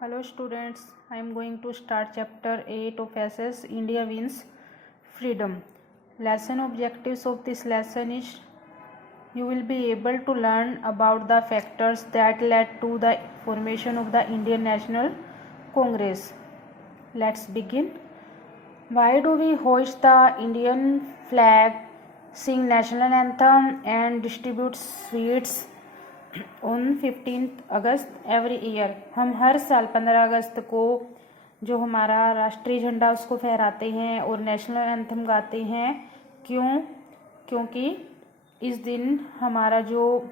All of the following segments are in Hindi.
Hello students, I am going to start chapter 8 of SS India Wins Freedom. Lesson objectives of this lesson is you will be able to learn about the factors that led to the formation of the Indian National Congress. Let's begin. Why do we hoist the Indian flag, sing national anthem and distribute sweets on 15 August every year? हम हर साल 15 अगस्त को जो हमारा राष्ट्रीय झंडा उसको फहराते हैं और नेशनल एंथम गाते हैं। क्यों? क्योंकि इस दिन हमारा जो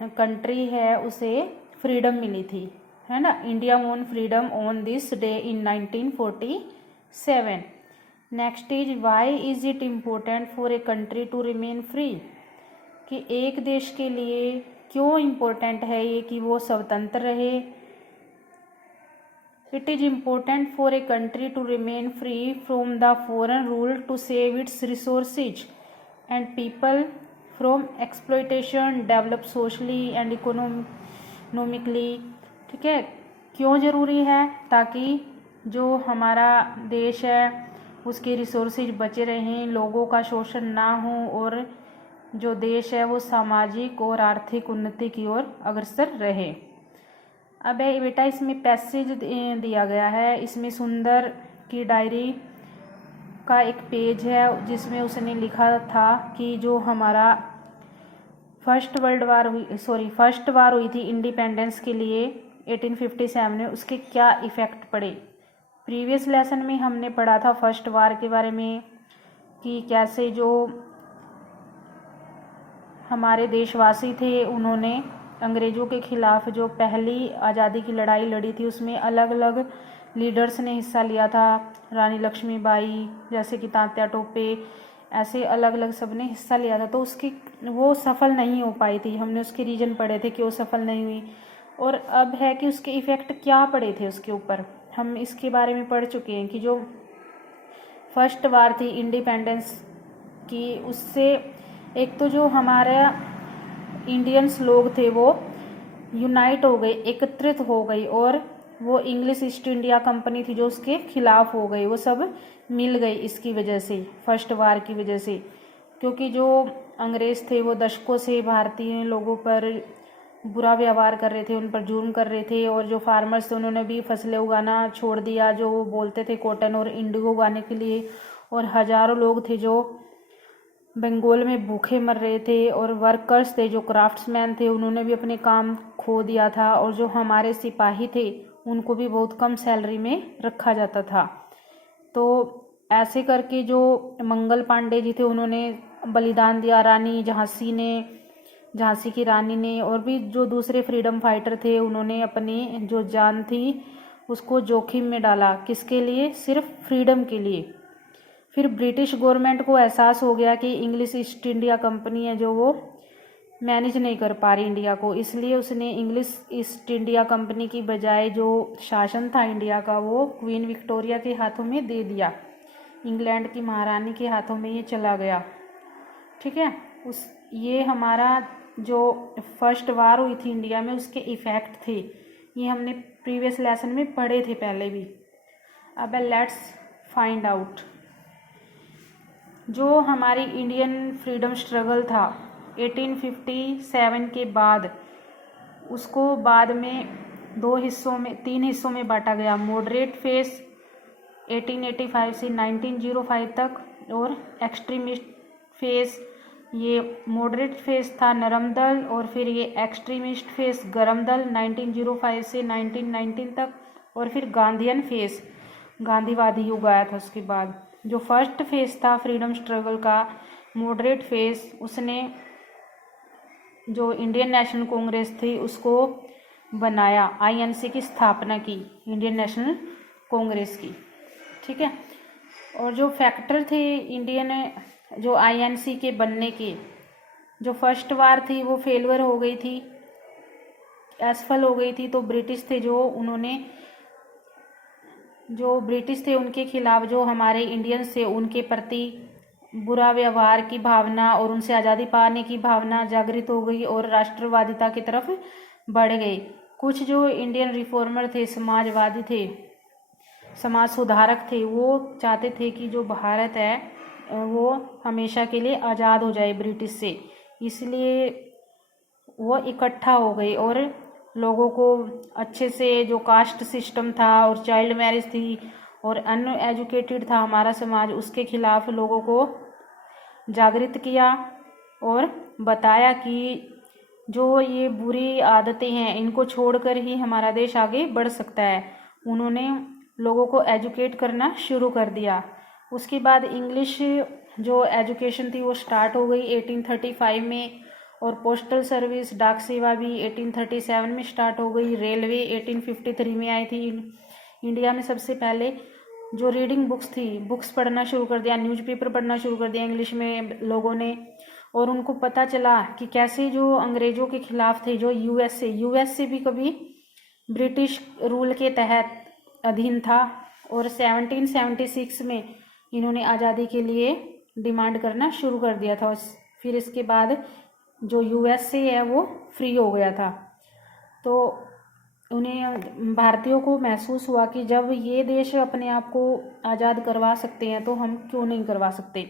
कंट्री है उसे फ्रीडम मिली थी, है ना। India won freedom on this day in 1947। Next is why is it important for a country to remain free? कि एक देश के लिए क्यों इम्पोर्टेंट है ये कि वो स्वतंत्र रहे। It is important for a country to remain free from the foreign rule to save its resources and people from exploitation, develop socially and economically. ठीक है, क्यों ज़रूरी है? ताकि जो हमारा देश है उसके रिसोर्सेज बचे रहें, लोगों का शोषण ना हो और जो देश है वो सामाजिक और आर्थिक उन्नति की ओर अग्रसर रहे। अब बेटा इसमें पैसेज दिया गया है, इसमें सुंदर की डायरी का एक पेज है जिसमें उसने लिखा था कि जो हमारा फर्स्ट वार हुई थी इंडिपेंडेंस के लिए 1857 में, उसके क्या इफ़ेक्ट पड़े। प्रीवियस लेसन में हमने पढ़ा था फर्स्ट वार के बारे में कि कैसे जो हमारे देशवासी थे उन्होंने अंग्रेज़ों के ख़िलाफ़ जो पहली आज़ादी की लड़ाई लड़ी थी उसमें अलग अलग लीडर्स ने हिस्सा लिया था। रानी लक्ष्मीबाई जैसे कि तात्या टोपे, ऐसे अलग अलग सब ने हिस्सा लिया था। तो उसकी वो सफल नहीं हो पाई थी, हमने उसके रीज़न पढ़े थे कि वो सफल नहीं हुई। और अब है कि उसके इफ़ेक्ट क्या पड़े थे उसके ऊपर, हम इसके बारे में पढ़ चुके हैं कि जो फर्स्ट वार थी इंडिपेंडेंस की, उससे एक तो जो हमारे इंडियंस लोग थे वो यूनाइट हो गए, एकत्रित हो गई, और वो इंग्लिश ईस्ट इंडिया कंपनी थी जो उसके खिलाफ हो गई, वो सब मिल गई इसकी वजह से, फर्स्ट वार की वजह से। क्योंकि जो अंग्रेज़ थे वो दशकों से भारतीय लोगों पर बुरा व्यवहार कर रहे थे, उन पर जुर्म कर रहे थे, और जो फार्मर्स थे उन्होंने भी फसलें उगाना छोड़ दिया जो वो बोलते थे कॉटन और इंडिगो उगाने के लिए, और हज़ारों लोग थे जो बंगाल में भूखे मर रहे थे, और वर्कर्स थे जो क्राफ्ट्समैन थे उन्होंने भी अपने काम खो दिया था, और जो हमारे सिपाही थे उनको भी बहुत कम सैलरी में रखा जाता था। तो ऐसे करके जो मंगल पांडे जी थे उन्होंने बलिदान दिया, झांसी की रानी ने, और भी जो दूसरे फ्रीडम फाइटर थे उन्होंने अपनी जो जान थी उसको जोखिम में डाला। किसके लिए? सिर्फ फ्रीडम के लिए। फिर ब्रिटिश गवर्नमेंट को एहसास हो गया कि इंग्लिश ईस्ट इंडिया कंपनी है जो वो मैनेज नहीं कर पा रही इंडिया को, इसलिए उसने इंग्लिश ईस्ट इंडिया कंपनी की बजाय जो शासन था इंडिया का वो क्वीन विक्टोरिया के हाथों में दे दिया, इंग्लैंड की महारानी के हाथों में ये चला गया। ठीक है, ये हमारा जो फर्स्ट वार हुई थी इंडिया में उसके इफ़ेक्ट थे, ये हमने प्रीवियस लेसन में पढ़े थे पहले भी। अब लेट्स फाइंड आउट जो हमारी इंडियन फ्रीडम स्ट्रगल था 1857 के बाद, उसको बाद में तीन हिस्सों में बांटा गया। मॉडरेट फेस 1885 से 1905 तक, और एक्सट्रीमिस्ट फेस, ये मॉडरेट फेस था नरम दल, और फिर ये एक्सट्रीमिस्ट फेस गरम दल 1905 से 1919 तक, और फिर गांधीयन फेस, गांधीवादी युग आया था उसके बाद। जो फर्स्ट फेस था फ्रीडम स्ट्रगल का, मॉडरेट फेस, उसने जो इंडियन नेशनल कांग्रेस थी उसको बनाया, आईएनसी की स्थापना की, इंडियन नेशनल कांग्रेस की। ठीक है, और जो फैक्टर थे इंडियन जो आईएनसी के बनने के, जो फर्स्ट वार थी वो फेलवर हो गई थी, असफल हो गई थी। तो ब्रिटिश थे उनके खिलाफ जो हमारे इंडियंस थे उनके प्रति बुरा व्यवहार की भावना और उनसे आज़ादी पाने की भावना जागृत हो गई और राष्ट्रवादिता की तरफ बढ़ गई। कुछ जो इंडियन रिफॉर्मर थे, समाजवादी थे, समाज सुधारक थे, वो चाहते थे कि जो भारत है वो हमेशा के लिए आज़ाद हो जाए ब्रिटिश से। इसलिए वो इकट्ठा हो गई और लोगों को अच्छे से, जो कास्ट सिस्टम था और चाइल्ड मैरिज थी और अनएजुकेटेड था हमारा समाज, उसके खिलाफ लोगों को जागृत किया और बताया कि जो ये बुरी आदतें हैं इनको छोड़कर ही हमारा देश आगे बढ़ सकता है। उन्होंने लोगों को एजुकेट करना शुरू कर दिया। उसके बाद इंग्लिश जो एजुकेशन थी वो स्टार्ट हो गई 1835 में, और पोस्टल सर्विस, डाक सेवा भी 1837 में स्टार्ट हो गई। रेलवे 1853 में आई थी। इंडिया में सबसे पहले जो रीडिंग बुक्स थी, बुक्स पढ़ना शुरू कर दिया, न्यूज़पेपर पढ़ना शुरू कर दिया इंग्लिश में लोगों ने। और उनको पता चला कि कैसे जो अंग्रेज़ों के खिलाफ थे, जो यूएसए भी कभी ब्रिटिश रूल के तहत अधीन था, और 1776 में इन्होंने आज़ादी के लिए डिमांड करना शुरू कर दिया था। फिर इसके बाद जो यूएसए है वो फ्री हो गया था। तो उन्हें, भारतीयों को महसूस हुआ कि जब ये देश अपने आप को आज़ाद करवा सकते हैं तो हम क्यों नहीं करवा सकते।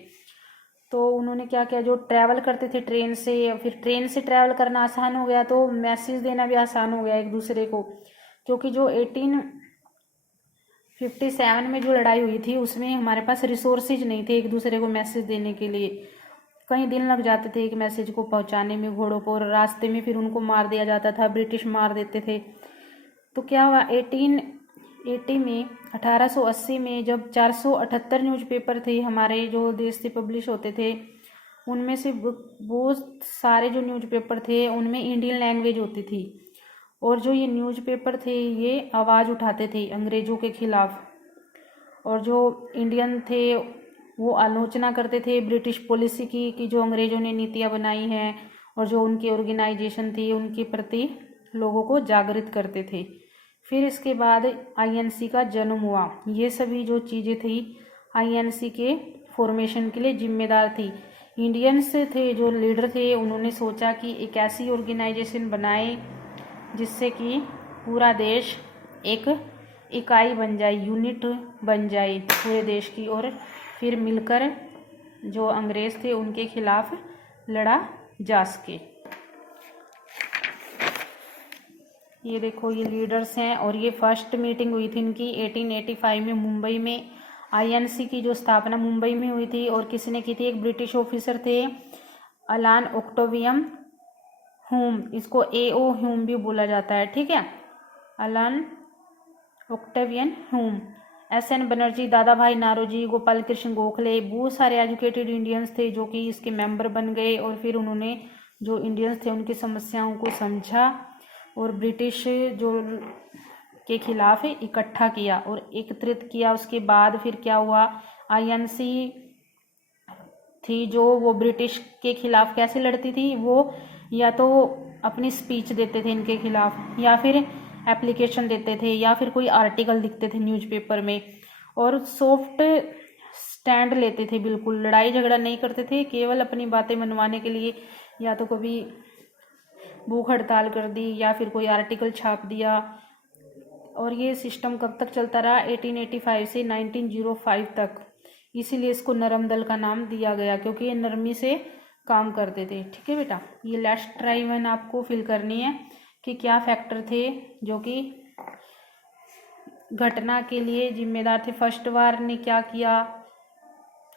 तो उन्होंने क्या किया, जो ट्रैवल करते थे ट्रेन से, फिर ट्रेन से ट्रैवल करना आसान हो गया तो मैसेज देना भी आसान हो गया एक दूसरे को। क्योंकि जो 1857 में जो लड़ाई हुई थी उसमें हमारे पास रिसोर्सेज नहीं थे एक दूसरे को मैसेज देने के लिए। कई दिन लग जाते थे एक मैसेज को पहुंचाने में घोड़ों पर, रास्ते में फिर उनको मार दिया जाता था, ब्रिटिश मार देते थे। तो क्या हुआ, 1880 में जब 478 न्यूज़पेपर थे हमारे जो देश से पब्लिश होते थे, उनमें से बहुत सारे जो न्यूज़पेपर थे उनमें इंडियन लैंग्वेज होती थी। और जो ये न्यूज़पेपर थे ये आवाज़ उठाते थे अंग्रेज़ों के खिलाफ, और जो इंडियन थे वो आलोचना करते थे ब्रिटिश पॉलिसी की, कि जो अंग्रेज़ों ने नीतियाँ बनाई हैं और जो उनकी ऑर्गेनाइजेशन थी उनके प्रति लोगों को जागृत करते थे। फिर इसके बाद आईएनसी का जन्म हुआ। ये सभी जो चीज़ें थी आईएनसी के फॉर्मेशन के लिए जिम्मेदार थी। इंडियंस थे जो लीडर थे, उन्होंने सोचा कि एक ऐसी ऑर्गेनाइजेशन बनाए जिससे कि पूरा देश एक इकाई बन जाए, यूनिट बन जाए पूरे देश की, और फिर मिलकर जो अंग्रेज़ थे उनके खिलाफ लड़ा जा सके। ये देखो ये लीडर्स हैं, और ये फर्स्ट मीटिंग हुई थी इनकी 1885 में मुंबई में। आईएनसी की जो स्थापना मुंबई में हुई थी, और किसने की थी, एक ब्रिटिश ऑफिसर थे अलान ऑक्टेवियन ह्यूम, इसको एओ ह्यूम भी बोला जाता है, ठीक है, अलान ऑक्टेवियन ह्यूम। एसएन बनर्जी, दादा भाई नारोजी, गोपाल कृष्ण गोखले, बहुत सारे एजुकेटेड इंडियंस थे जो कि इसके मेंबर बन गए। और फिर उन्होंने जो इंडियंस थे उनकी समस्याओं को समझा और ब्रिटिश जो के खिलाफ इकट्ठा किया और एकत्रित किया। उसके बाद फिर क्या हुआ, आईएनसी थी जो वो ब्रिटिश के खिलाफ कैसे लड़ती थी, वो या तो अपनी स्पीच देते थे इनके खिलाफ, या फिर एप्लीकेशन देते थे, या फिर कोई आर्टिकल लिखते थे न्यूज़पेपर में, और सॉफ्ट स्टैंड लेते थे, बिल्कुल लड़ाई झगड़ा नहीं करते थे, केवल अपनी बातें मनवाने के लिए या तो कभी भूख हड़ताल कर दी या फिर कोई आर्टिकल छाप दिया। और ये सिस्टम कब तक चलता रहा, 1885 से 1905 तक। इसीलिए इसको नरम दल का नाम दिया गया, क्योंकि ये नरमी से काम करते थे। ठीक है बेटा, ये लास्ट ट्राई वन आपको फिल करनी है कि क्या फैक्टर थे जो कि घटना के लिए जिम्मेदार थे। फर्स्ट वार ने क्या किया,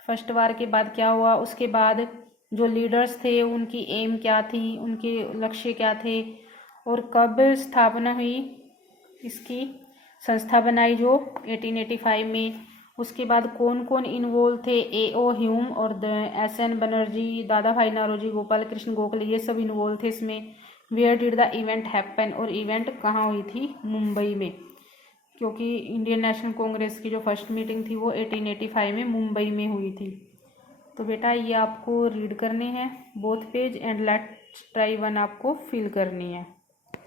फर्स्ट वार के बाद क्या हुआ, उसके बाद जो लीडर्स थे उनकी एम क्या थी, उनके लक्ष्य क्या थे, और कब स्थापना हुई, इसकी संस्था बनाई जो 1885 में। उसके बाद कौन कौन इन्वॉल्व थे, एओ ह्यूम और एसएन बनर्जी, दादा भाई नारोजी, गोपाल कृष्ण गोखले, ये सब इन्वॉल्व थे इसमें। Where did the event happen, और इवेंट कहाँ हुई थी, मुंबई में, क्योंकि इंडियन नेशनल कांग्रेस की जो फर्स्ट मीटिंग थी वो 1885 में मुंबई में हुई थी। तो बेटा ये आपको रीड करने हैं both page, and let's try one आपको फिल करनी है।